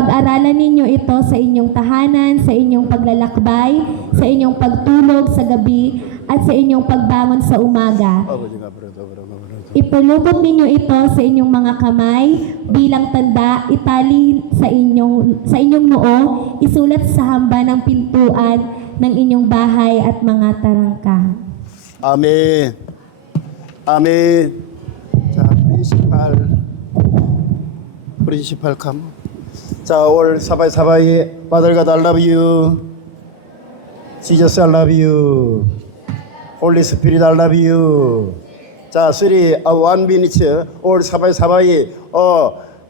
Pag-aralan ninyo ito sa inyong tahanan, sa inyong paglalakbay, sa inyong pagtulog sa gabi, at sa inyong pagbangon sa umaga. Ipulupot ninyo ito sa inyong mga kamay bilang tanda, itali sa inyong noo, isulat sa hamba ng pintuan ng inyong bahay at mga tarangka. 아멘. 아멘. 자, 프린시팔 컴. 자, 올 사바이 Father God, I love you. Jesus, I love you. Holy Spirit, I love you. 자, 1 minute. 올 사바이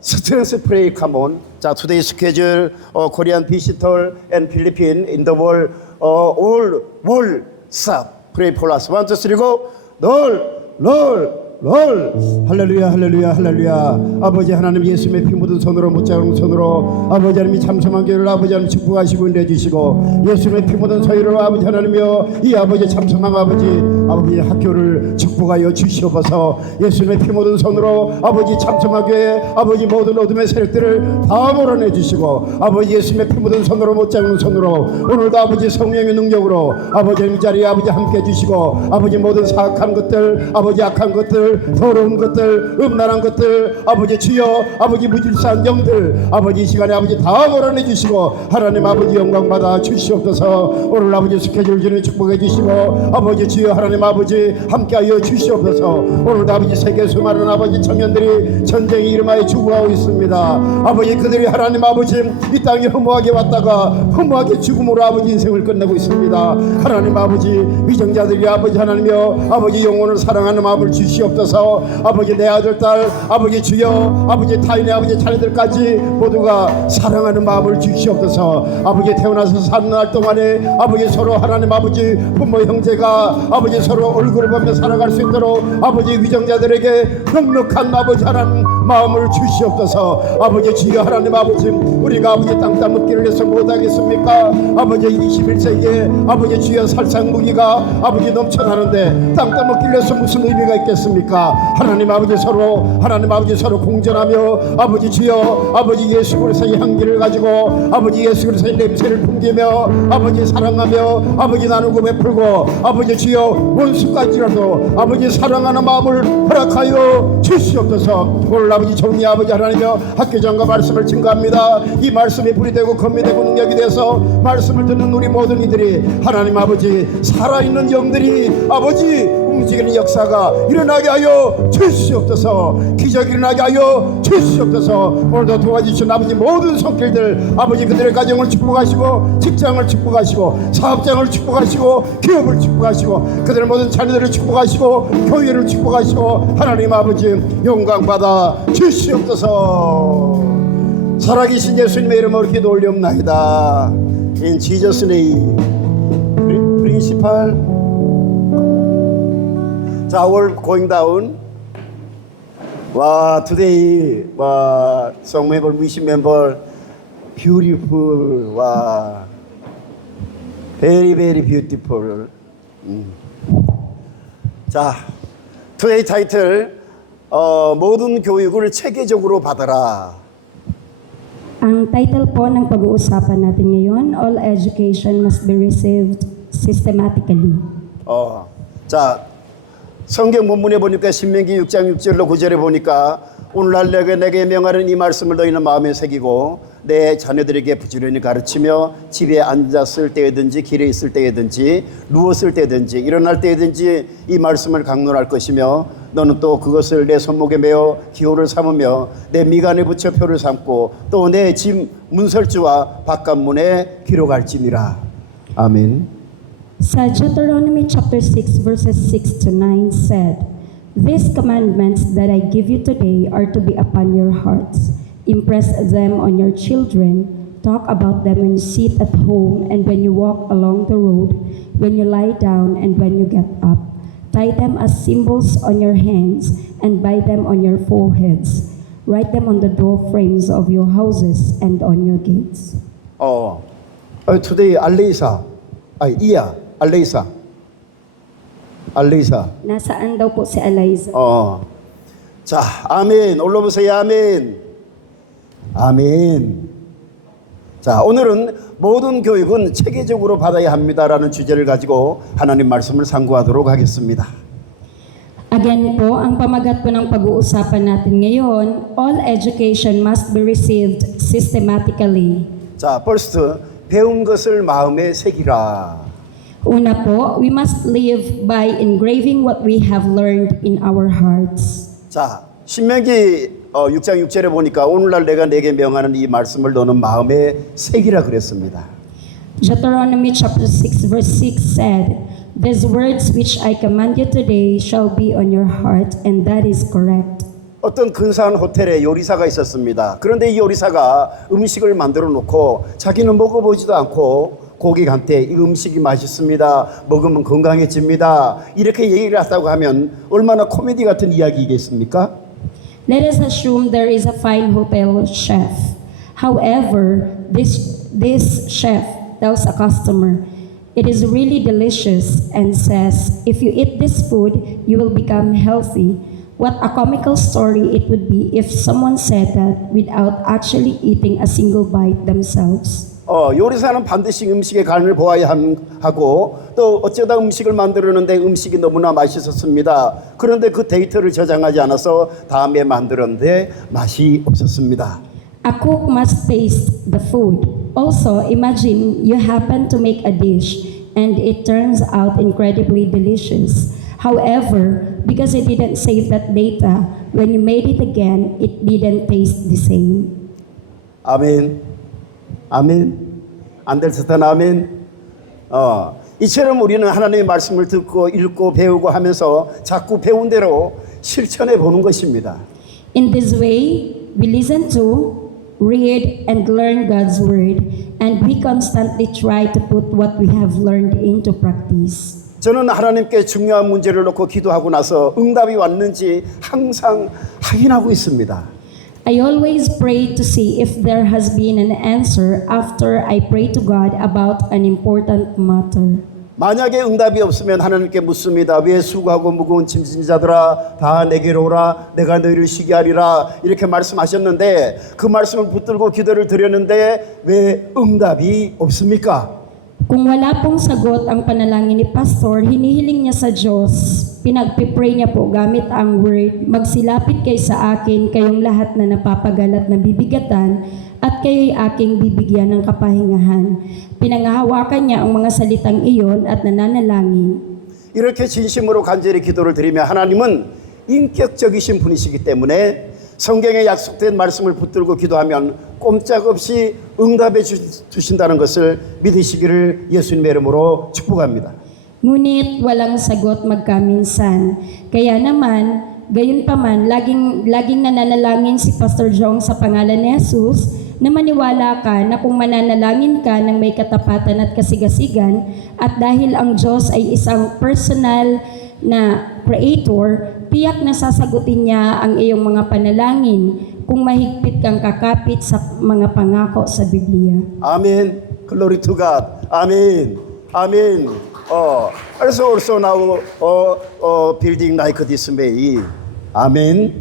strength pray, come on. 자, today's schedule, Korean visitor and Philippine in the world, all world stop. Pray for us. 1, 2, 3, go. Lord. 할렐루야 할렐루야 할렐루야. 아버지 하나님 예수님의 피 묻은 손으로 못자른 손으로 아버지 하나님이 참sam한 교회를 아버지 하나님 축복하시고 인도해주시고 예수님의 피 묻은 소유로 아버지 하나님이여 이 아버지 참sam한 아버지 학교를 축복하여 주시옵소서. 예수님의 피 묻은 손으로 아버지 참sam한 교회 아버지 모든 어둠의 세력들을 다 몰아내주시고 아버지 예수님의 피 묻은 손으로 못자른 손으로 오늘도 아버지 성령의 능력으로 아버지 하나님 자리에 아버지 함께 해주시고 아버지 모든 사악한 것들 아버지 악한 것들 더러운 것들 음란한 것들 아버지 주여 아버지 무질서한 영들 아버지 이 시간에 아버지 다 몰아내 주시고 하나님 아버지 영광 받아 주시옵소서. 오늘 아버지 스케줄 주는 축복해 주시고 아버지 주여 하나님 아버지 함께하여 주시옵소서. 오늘도 아버지 세계 수많은 아버지 청년들이 전쟁이 일어나여 죽어가고 있습니다. 아버지 그들이 하나님 아버지 이 땅에 허무하게 왔다가 허무하게 죽음으로 아버지 인생을 끝내고 있습니다. 하나님 아버지 위정자들이 아버지 하나님이여 아버지 영혼을 사랑하는 마음을 주시옵소서. 아버지 내 아들 딸 아버지 주여 아버지 타인의 아버지 자녀들까지 모두가 사랑하는 마음을 주시옵소서. 아버지 태어나서 사는 날 동안에 아버지 서로 하나님 아버지 부모 형제가 아버지 서로 얼굴을 보며 살아갈 수 있도록 아버지 위정자들에게 넉넉한 아버지 하나님 마음을 주시옵소서. 아버지 주여 하나님 아버지 우리가 아버지 땅 따먹기를 해서 못하겠습니까? 아버지 21세기에 아버지 주여 살상무기가 아버지 넘쳐나는데 땅 따먹기를 해서 무슨 의미가 있겠습니까? 하나님 아버지 서로 공존하며 아버지 주여 아버지 예수 그리스도의 향기를 가지고 아버지 예수 그리스도의 냄새를 풍기며 아버지 사랑하며 아버지 나누고 베풀고 아버지 주여 원수까지라도 아버지 사랑하는 마음을 허락하여 주시옵소서. 오늘 아버지 종이 아버지 하나님여 학교장과 말씀을 증거합니다. 이 말씀이 불이 되고 검이 되고 능력이 돼서 말씀을 듣는 우리 모든 이들이 하나님 아버지 살아있는 영들이 아버지 움직이는 역사가 일어나게 하여 주시옵소서. 기적이 일어나게 하여 주시옵소서. 오늘도 도와주신 아버지 모든 손길들 아버지 그들의 가정을 축복하시고 직장을 축복하시고 사업장을 축복하시고 기업을 축복하시고 그들의 모든 자녀들을 축복하시고 교회를 축복하시고 하나님 아버지 영광 받아 주시옵소서. 살아계신 예수님의 이름으로 기도 올리옵나이다. In Jesus' name. Principal. 자, we're going down. 와, today, 와, song member, music member, beautiful. 와, very, very beautiful. 자, today title, 모든 교육을 체계적으로 받아라. Ang title po ng pag-uusapan natin ngayon, All Education Must Be Received Systematically. 자, 성경 본문에 보니까 신명기 6장 6절로 9절에 보니까 오늘날 내게 명하는 이 말씀을 너희는 마음에 새기고 내 자녀들에게 부지런히 가르치며 집에 앉았을 때든지 길에 있을 때든지 누웠을 때든지 일어날 때든지 이 말씀을 강론할 것이며 너는 또 그것을 내 손목에 메어 기호를 삼으며 내 미간에 붙여 표를 삼고 또 내 집 문설주와 바깥문에 기록할지니라. 아멘. Sa Deuteronomy chapter 6 verses 6 to 9 said, These commandments that I give you today are to be upon your hearts. Impress them on your children. Talk about them when you sit at home and when you walk along the road, when you lie down and when you get up. Tie them as symbols on your hands and bind them on your foreheads. Write them on the door frames of your houses and on your gates. Today Alisa. Nasaan daw po si Eliza? 자, 아멘. 올라보세요. 아멘. 아멘. 자, 오늘은 모든 교육은 체계적으로 받아야 합니다라는 주제를 가지고 하나님 말씀을 상고하도록 하겠습니다. Again po, ang pamagat po ng pag-uusapan natin ngayon, all education must be received systematically. 자, first, 배운 것을 마음에 새기라. Una po, we must live by engraving what we have learned in our hearts. 자, 신명기 6장 6절에 보니까 오늘날 내가 내게 명하는 이 말씀을 너는 마음에 새기라 그랬습니다. Deuteronomy chapter 6 verse 6 said, "These words which I command you today shall be on your heart," and that is correct. 어떤 근사한 호텔에 요리사가 있었습니다. 그런데 이 요리사가 음식을 만들어 놓고 자기는 먹어보지도 않고 고객한테 이 음식이 맛있습니다. 먹으면 건강해집니다. 이렇게 얘기를 했다고 하면 얼마나 코미디 같은 이야기겠습니까? Let us assume there is a fine hotel chef. However, this chef tells a customer, "It is really delicious," and says, "If you eat this food, you will become healthy." What a comical story it would be if someone said that without actually eating a single bite themselves. 요리사는 반드시 음식의 간을 보아야 하고 또 어쩌다 음식을 만들었는데 음식이 너무나 맛있었습니다. 그런데 그 데이터를 저장하지 않아서 다음에 만들었는데 맛이 없었습니다. A cook must taste the food. Also, imagine you happen to make a dish and it turns out incredibly delicious. However, because you didn't save that data, when you made it again, it didn't taste the same. 아멘. 아멘. 안델스탄 아멘. 이처럼 우리는 하나님의 말씀을 듣고 읽고 배우고 하면서 자꾸 배운 대로 실천해 보는 것입니다. In this way, we listen to, read, and learn God's Word, and we constantly try to put what we have learned into practice. 저는 하나님께 중요한 문제를 놓고 기도하고 나서 응답이 왔는지 항상 확인하고 있습니다. I always pray to see if there has been an answer after I pray to God about an important matter. 만약에 응답이 없으면 하나님께 묻습니다. 왜 수고하고 무거운 짐진 자들아 다 내게로 오라 내가 너희를 쉬게 하리라 이렇게 말씀하셨는데 그 말씀을 붙들고 기도를 드렸는데 왜 응답이 없습니까? Kung wala pong sagot ang panalangin ni Pastor, hinihiling niya sa Diyos, pinagpipray niya po gamit ang word, "Magsilapit kay sa akin, kayong lahat na napapagalat na bibigatan, at kayo'y aking bibigyan ng kapahingahan." Pinangahawakan niya ang mga salitang iyon at nananalangin. 이렇게 진심으로 간절히 기도를 드리며 하나님은 인격적이신 분이시기 때문에 성경에 약속된 말씀을 붙들고 기도하면 꼼짝없이 응답해 주신다는 것을 믿으시기를 예수님의 이름으로 축복합니다. Ngunit walang sagot magkaminsan. Kaya naman, gayunpaman, laging nananalangin si Pastor Jong sa pangalan ni Jesus na maniwala ka na kung mananalangin ka ng may katapatan at kasigasigan at dahil ang Diyos ay isang personal na creator, tiyak na sasagutin niya ang iyong mga panalangin kung mahigpit kang kakapit sa mga pangako sa Biblia. 아멘. Glory to God. 아멘. 아멘. Also now building like this way. 아멘.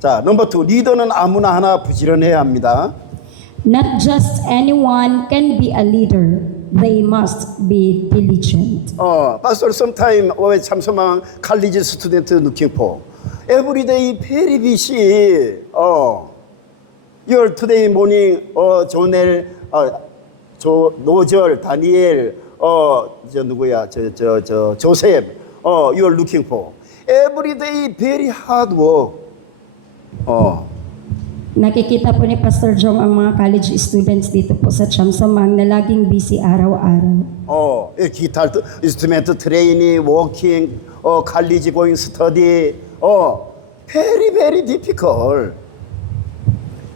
자, 넘버 2. 리더는 아무나 하나 부지런해야 합니다. Not just anyone can be a leader. They must be diligent. Pastor, sometime some college student looking for every day very busy. Your today morning, 조넬, 노절, 다니엘, 누구야, 조셉, you are looking for every day very hard work. Nakikita po ni Pastor Jong ang mga college students dito po sa Chamsamang na laging busy araw-araw. 기타 instrument training, working, college going study, very difficult.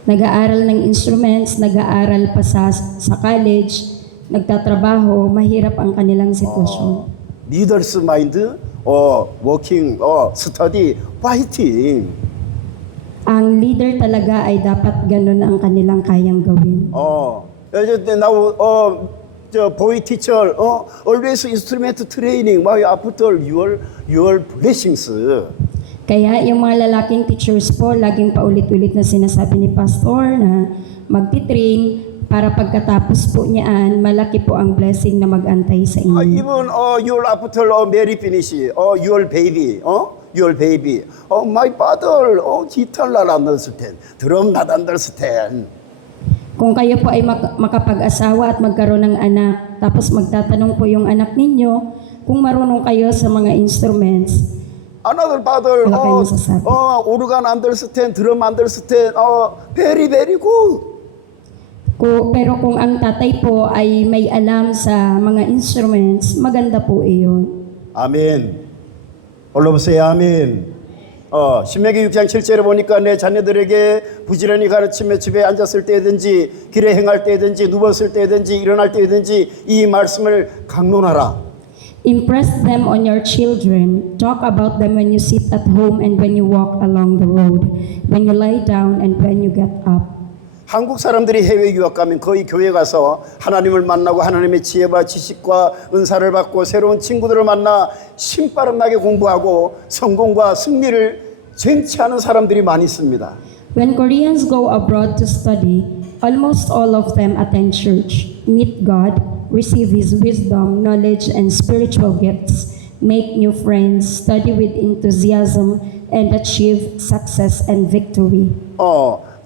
Nag-aaral ng instruments, nag-aaral pa sa college, nagtatrabaho, mahirap ang kanilang sitwasyon. Leaders mind, working, study, fighting. Ang leader talaga ay dapat ganun ang kanilang kayang gawin. Now, boy teacher, always instrument training. Why after your blessings? Kaya yung mga lalaking teachers po, laging paulit-ulit na sinasabi ni Pastor na magti-train para pagkatapos po niyaan, malaki po ang blessing na mag-antay sa inyo. Even your after marry finish, your baby, your baby. My father, guitar not understand, drum not understand. Kung kayo po ay makapag-asawa at magkaroon ng anak, tapos magtatanong po yung anak ninyo kung marunong kayo sa mga instruments, Another father, Wala kayong masasabi. organ understand, drum understand, very very good. pero kung ang tatay po ay may alam sa mga instruments, maganda po iyon. 아멘. 올라보세요. 아멘. 신명기 6장 7절에 보니까 내 자녀들에게 부지런히 가르치며 집에 앉았을 때든지 길에 행할 때든지 누웠을 때든지 일어날 때든지 이 말씀을 강론하라. Impress them on your children. Talk about them when you sit at home and when you walk along the road, when you lie down and when you get up. 한국 사람들이 해외 유학 가면 거의 교회 가서 하나님을 만나고 하나님의 지혜와 지식과 은사를 받고 새로운 친구들을 만나 신바람 나게 공부하고 성공과 승리를 쟁취하는 사람들이 많이 있습니다. When Koreans go abroad to study, almost all of them attend church, meet God, receive His wisdom, knowledge, and spiritual gifts, make new friends, study with enthusiasm, and achieve success and victory.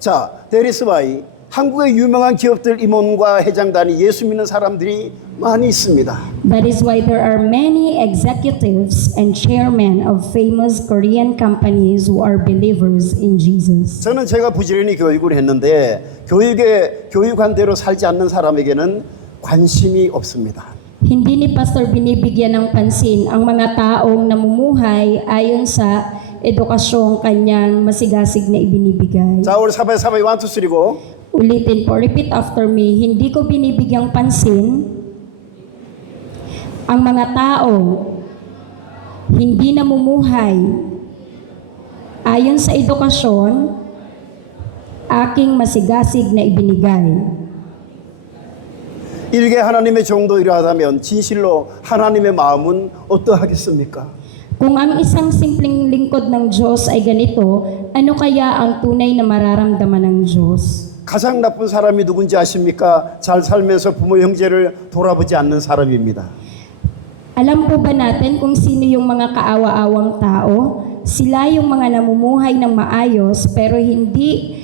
자, that is why 한국의 유명한 기업들 임원과 회장단이 예수 믿는 사람들이 많이 있습니다. That is why there are many executives and chairmen of famous Korean companies who are believers in Jesus. 저는 제가 부지런히 교육을 했는데 교육한 대로 살지 않는 사람에게는 관심이 없습니다. Hindi ni Pastor binibigyan ng pansin ang mga taong namumuhay ayon sa edukasyong kanyang masigasig na ibinibigay. 자, 우리 사바이 1, 2, 3고 Ulitin po, repeat after me. Hindi ko binibigyang pansin ang mga taong hindi namumuhay ayon sa edukasyon aking masigasig na ibinigay. 일개 하나님의 종도이라 하다면 진실로 하나님의 마음은 어떠하겠습니까? Kung ang isang simpleng lingkod ng Diyos ay ganito, ano kaya ang tunay na mararamdaman ng Diyos? 가장 나쁜 사람이 누군지 아십니까? 잘 살면서 부모 형제를 돌아보지 않는 사람입니다. Alam po ba natin kung sino yung mga kaawa-awang tao? Sila yung mga namumuhay ng maayos pero hindi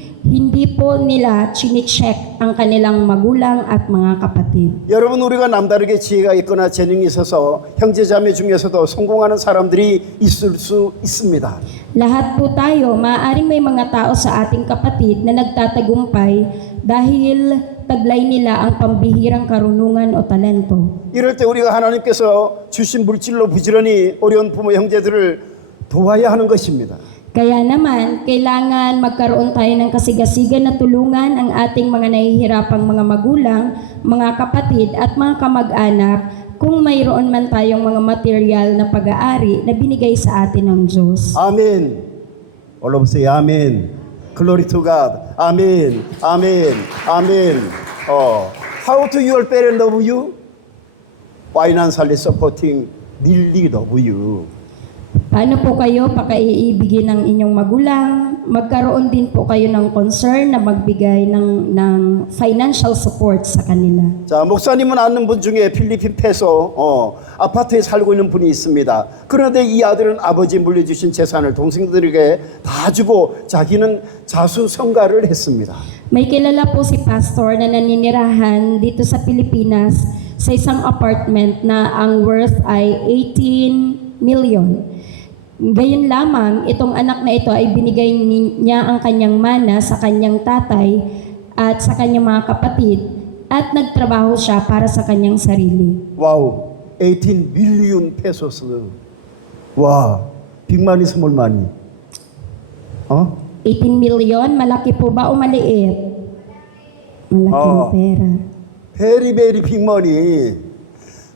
po nila chine-check ang kanilang magulang at mga kapatid. 여러분, 우리가 남다르게 지혜가 있거나 재능이 있어서 형제자매 중에서도 성공하는 사람들이 있을 수 있습니다. Lahat po tayo, maaaring may mga tao sa ating kapatid na nagtatagumpay dahil taglay nila ang pambihirang karunungan o talento. 이럴 때 우리가 하나님께서 주신 물질로 부지런히 어려운 부모 형제들을 도와야 하는 것입니다. Kaya naman, kailangan magkaroon tayo ng kasigasigan na tulungan ang ating mga nahihirapang mga magulang, mga kapatid at mga kamag-anak kung mayroon man tayong mga material na pag-aari na binigay sa atin ng Diyos. 아멘. 올라보세요. 아멘. Glory to God. 아멘. 아멘. 아멘. How to your parents love you? Financially supporting nearly love you. Paano po kayo pakaiibigin ng inyong magulang? Magkaroon din po kayo ng concern na magbigay ng financial support sa kanila. 자, 목사님은 아는 분 중에 필리핀 페소 아파트에 살고 있는 분이 있습니다. 그런데 이 아들은 아버지 물려주신 재산을 동생들에게 다 주고 자기는 자수성가를 했습니다. May kilala po si pastor na naninirahan dito sa Pilipinas sa isang apartment na ang worth ay 18 million. Gayon lamang, itong anak na ito ay binigay niya ang kanyang mana sa kanyang tatay at sa kanyang mga kapatid at nagtrabaho siya para sa kanyang sarili. 와우, 18 billion pesos. 와, big money, small money. 18 million, malaki po ba o maliit? Malaking pera. Very, very big money.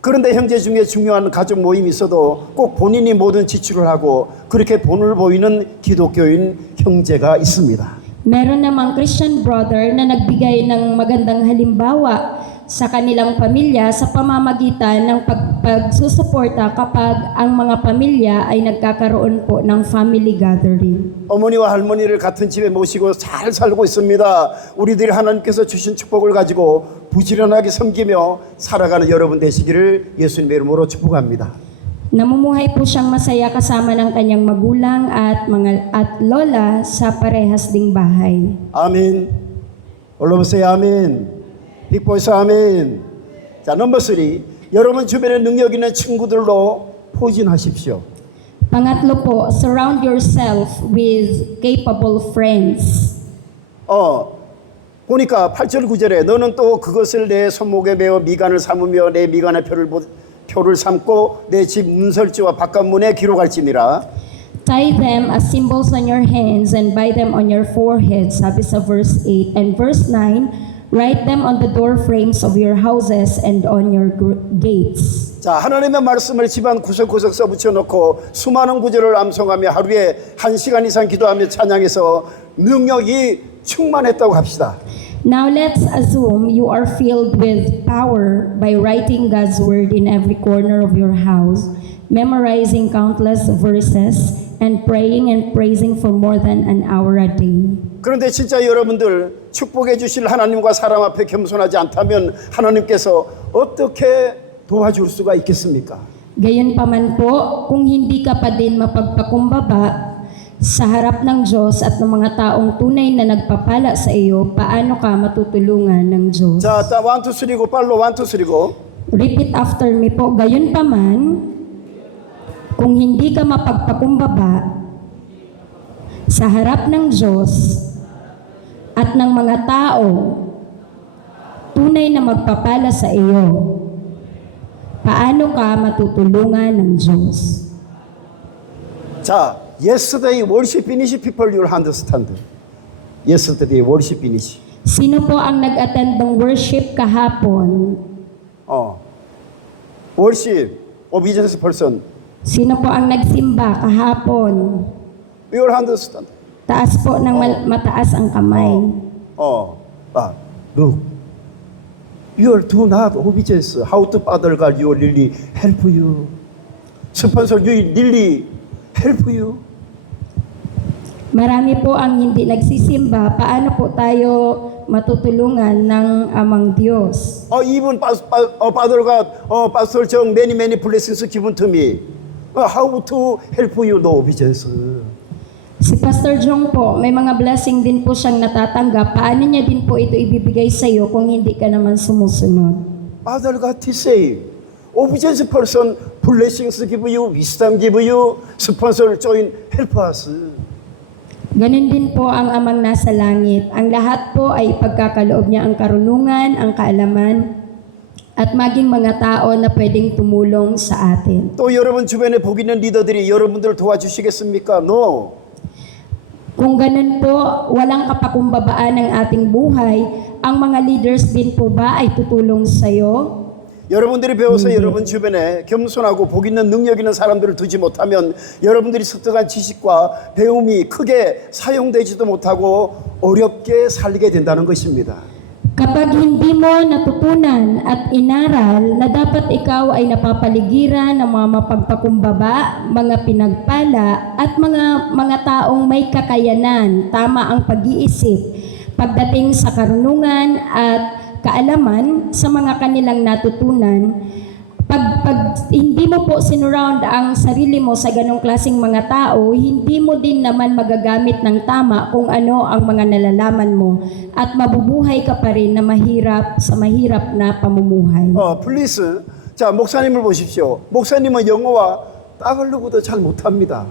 그런데 형제 중에 중요한 가족 모임이 있어도 꼭 본인이 모든 지출을 하고 그렇게 본을 보이는 기독교인 형제가 있습니다. Meron namang Christian brother na nagbigay ng magandang halimbawa sa kanilang pamilya sa pamamagitan ng pagsusuporta kapag ang mga pamilya ay nagkakaroon po ng family gathering. 어머니와 할머니를 같은 집에 모시고 잘 살고 있습니다. 우리들이 하나님께서 주신 축복을 가지고 부지런하게 섬기며 살아가는 여러분 되시기를 예수님의 이름으로 축복합니다. Namumuhay po siyang masaya kasama ng kanyang magulang at lola sa parehas ding bahay. 아멘. 올라보세요. 아멘. 빅보이스 아멘. 자, 넘버 3. 여러분 주변에 능력 있는 친구들로 포진하십시오. Pangatlo po, surround yourself with capable friends. 보니까 8절 9절에 너는 또 그것을 내 손목에 메어 미간을 삼으며 내 미간의 표를 삼고 내 집 문설주와 바깥문에 기록할지니라. Tie them as symbols on your hands and bind them on your forehead, sabi sa verse 8. And verse 9, write them on the door frames of your houses and on your gates. 자, 하나님의 말씀을 집안 구석구석 써붙여 놓고 수많은 구절을 암송하며 하루에 1시간 이상 기도하며 찬양해서 능력이 충만했다고 합시다. Now let's assume you are filled with power by writing God's word in every corner of your house, memorizing countless verses, and praying and praising for more than an hour a day. 그런데 진짜 여러분들 축복해 주실 하나님과 사람 앞에 겸손하지 않다면 하나님께서 어떻게 도와줄 수가 있겠습니까? Gayunpaman po, kung hindi ka pa din mapagpakumbaba sa harap ng Diyos at ng mga taong tunay na nagpapala sa iyo, paano ka matutulungan ng Diyos? 자, 1, 2, 3고 빨로 1, 2, 3고. Repeat after me po. Gayunpaman, kung hindi ka mapagpakumbaba sa harap ng Diyos at ng mga tao tunay na magpapala sa iyo, paano ka matutulungan ng Diyos? 자, yesterday worship finish people you'll understand. Yesterday worship finish. Sino po ang nag-attend ng worship kahapon? worship obedience person. Sino po ang nagsimba kahapon? You'll understand. Taas po ng mataas ang kamay. Look. You do not obedience. How to Father God you really help you. Sponsor you really help you. Marami po ang hindi nagsisimba. Paano po tayo matutulungan ng amang Diyos? Even Father God, Pastor Jong, many blessings given to me. How to help you no obedience? Si Pastor Jong po, may mga blessing din po siyang natatanggap. Paano niya din po ito ibibigay sa iyo kung hindi ka naman sumusunod? Father God to say, obedience person, blessings give you, wisdom give you, sponsor join, help us. Ganun din po ang amang nasa langit. Ang lahat po ay pagkakaloob niya ang karunungan, ang kaalaman, at maging mga tao na pwedeng tumulong sa atin. 또 여러분 주변에 복 있는 리더들이 여러분들을 도와주시겠습니까? No. Kung ganun po, walang kapakumbabaan ng ating buhay, ang mga leaders din po ba ay tutulong sa iyo? 여러분들이 배워서 여러분 주변에 겸손하고 복 있는 능력 있는 사람들을 두지 못하면 여러분들이 습득한 지식과 배움이 크게 사용되지도 못하고 어렵게 살게 된다는 것입니다. Kapag hindi mo natutunan at inaral na dapat ikaw ay napapaligiran ng mga mapagpakumbaba, mga pinagpala, at mga taong may kakayanan, tama ang pag-iisip, pagdating sa karunungan at kaalaman sa mga kanilang natutunan, pag hindi mo po sinurround ang sarili mo sa ganong klaseng mga tao, hindi mo din naman magagamit ng tama kung ano ang mga nalalaman mo at mabubuhay ka pa rin na mahirap na pamumuhay. 플리즈. 자, 목사님을 보십시오. 목사님은 영어와 따갈로그도 잘 못합니다.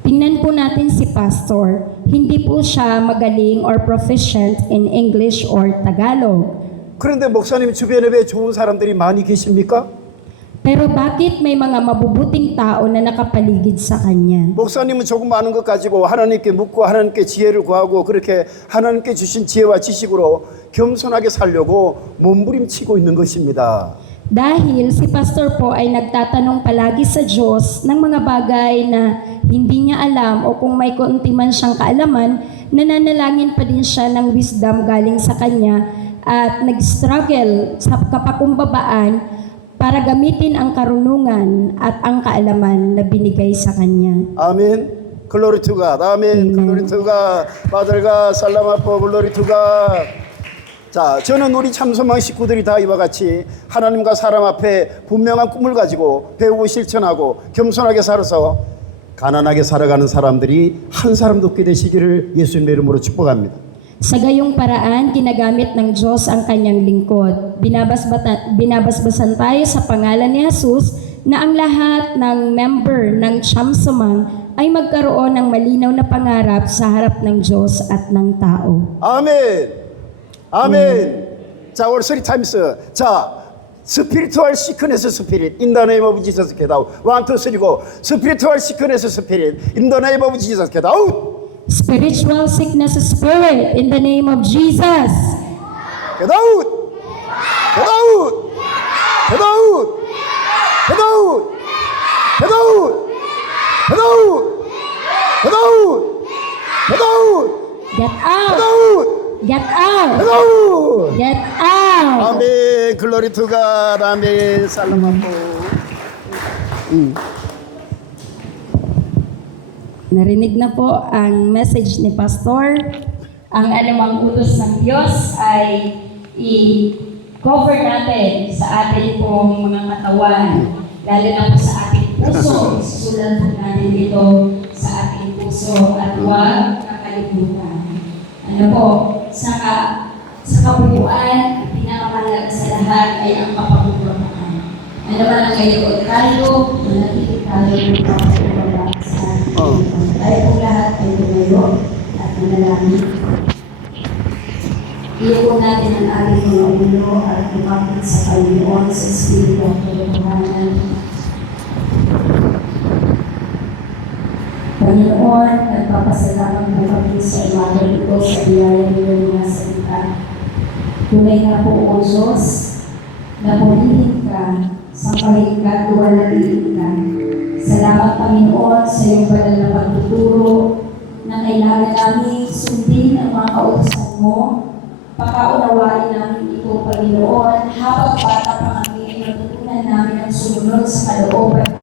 Tingnan po natin si Pastor. Hindi po siya magaling or proficient in English or Tagalog. 그런데 목사님 주변에 왜 좋은 사람들이 많이 계십니까? Pero bakit may mga mabubuting tao na nakapaligid sa kanya? 목사님은 조금 아는 것 가지고 하나님께 묻고 하나님께 지혜를 구하고 그렇게 하나님께 주신 지혜와 지식으로 겸손하게 살려고 몸부림치고 있는 것입니다. Dahil si Pastor po ay nagtatanong palagi sa Diyos ng mga bagay na hindi niya alam o kung may konti man siyang kaalaman, nananalangin pa din siya ng wisdom galing sa Kanya at nag-struggle sa kapakumbabaan para gamitin ang karunungan at ang kaalaman na binigay sa kanya. 아멘. 글로리 투 갓. 아멘. 글로리 투 갓. 파들가 살라마포 글로리 투 갓. 자, 저는 우리 참소망 식구들이 다 이와 같이 하나님과 사람 앞에 분명한 꿈을 가지고 배우고 실천하고 겸손하게 살아서 가난하게 살아가는 사람들이 한 사람도 없게 되시기를 예수님의 이름으로 축복합니다. Sa gayong paraan, ginagamit ng Diyos ang kanyang lingkod. Binabasbasan tayo sa pangalan ni Jesus na ang lahat ng member ng Chamsumang ay magkaroon ng malinaw na pangarap sa harap ng Diyos at ng tao. 아멘. 아멘. 자, 올 3타임스. 자, 스피리투얼 시크네스 스피릿 in the name of Jesus get out. 1, 2, 3 go. 스피리투얼 시크네스 스피릿 in the name of Jesus get out. Spiritual sickness spirit in the name of Jesus. Get out. Get out. Get out. Get out. Get out. Get out. Get out. Get out. Get Get out. out. Get out. Get out. Get out. 아멘. 글로리 투 갓. 아멘. 살라마포. Narinig na po ang message ni Pastor. Ang anumang utos ng Diyos ay i-cover natin sa ating pong mga katawan. Lalo na po sa ating puso. Isusulat po natin dito sa ating puso at huwag kakalimutan. Ano po, sa kabuuan, ang pinakamahalaga sa lahat ay ang kapagpupulaan. Ano man ang kayo tayo, manatilig tayo dito sa ibaba sa tayo po lahat ay tumayo at manalangin. Iyo po natin ang ating mga ulo at lumapit sa Panginoon sa Espiritu at Katotohanan. Panginoon, nagpapasalamat na kami sa umaga ito sa biyaya niyo mga salita. Tunay na po o Diyos, na pumilin ka sa pahingkatuan na ka. Salamat Panginoon sa iyong banal na pagtuturo na kailangan namin sundin ang mga kautusan mo. Pakaunawain namin ito, Panginoon, habang bata pa kami ay natutunan namin ang sumunod sa kalooban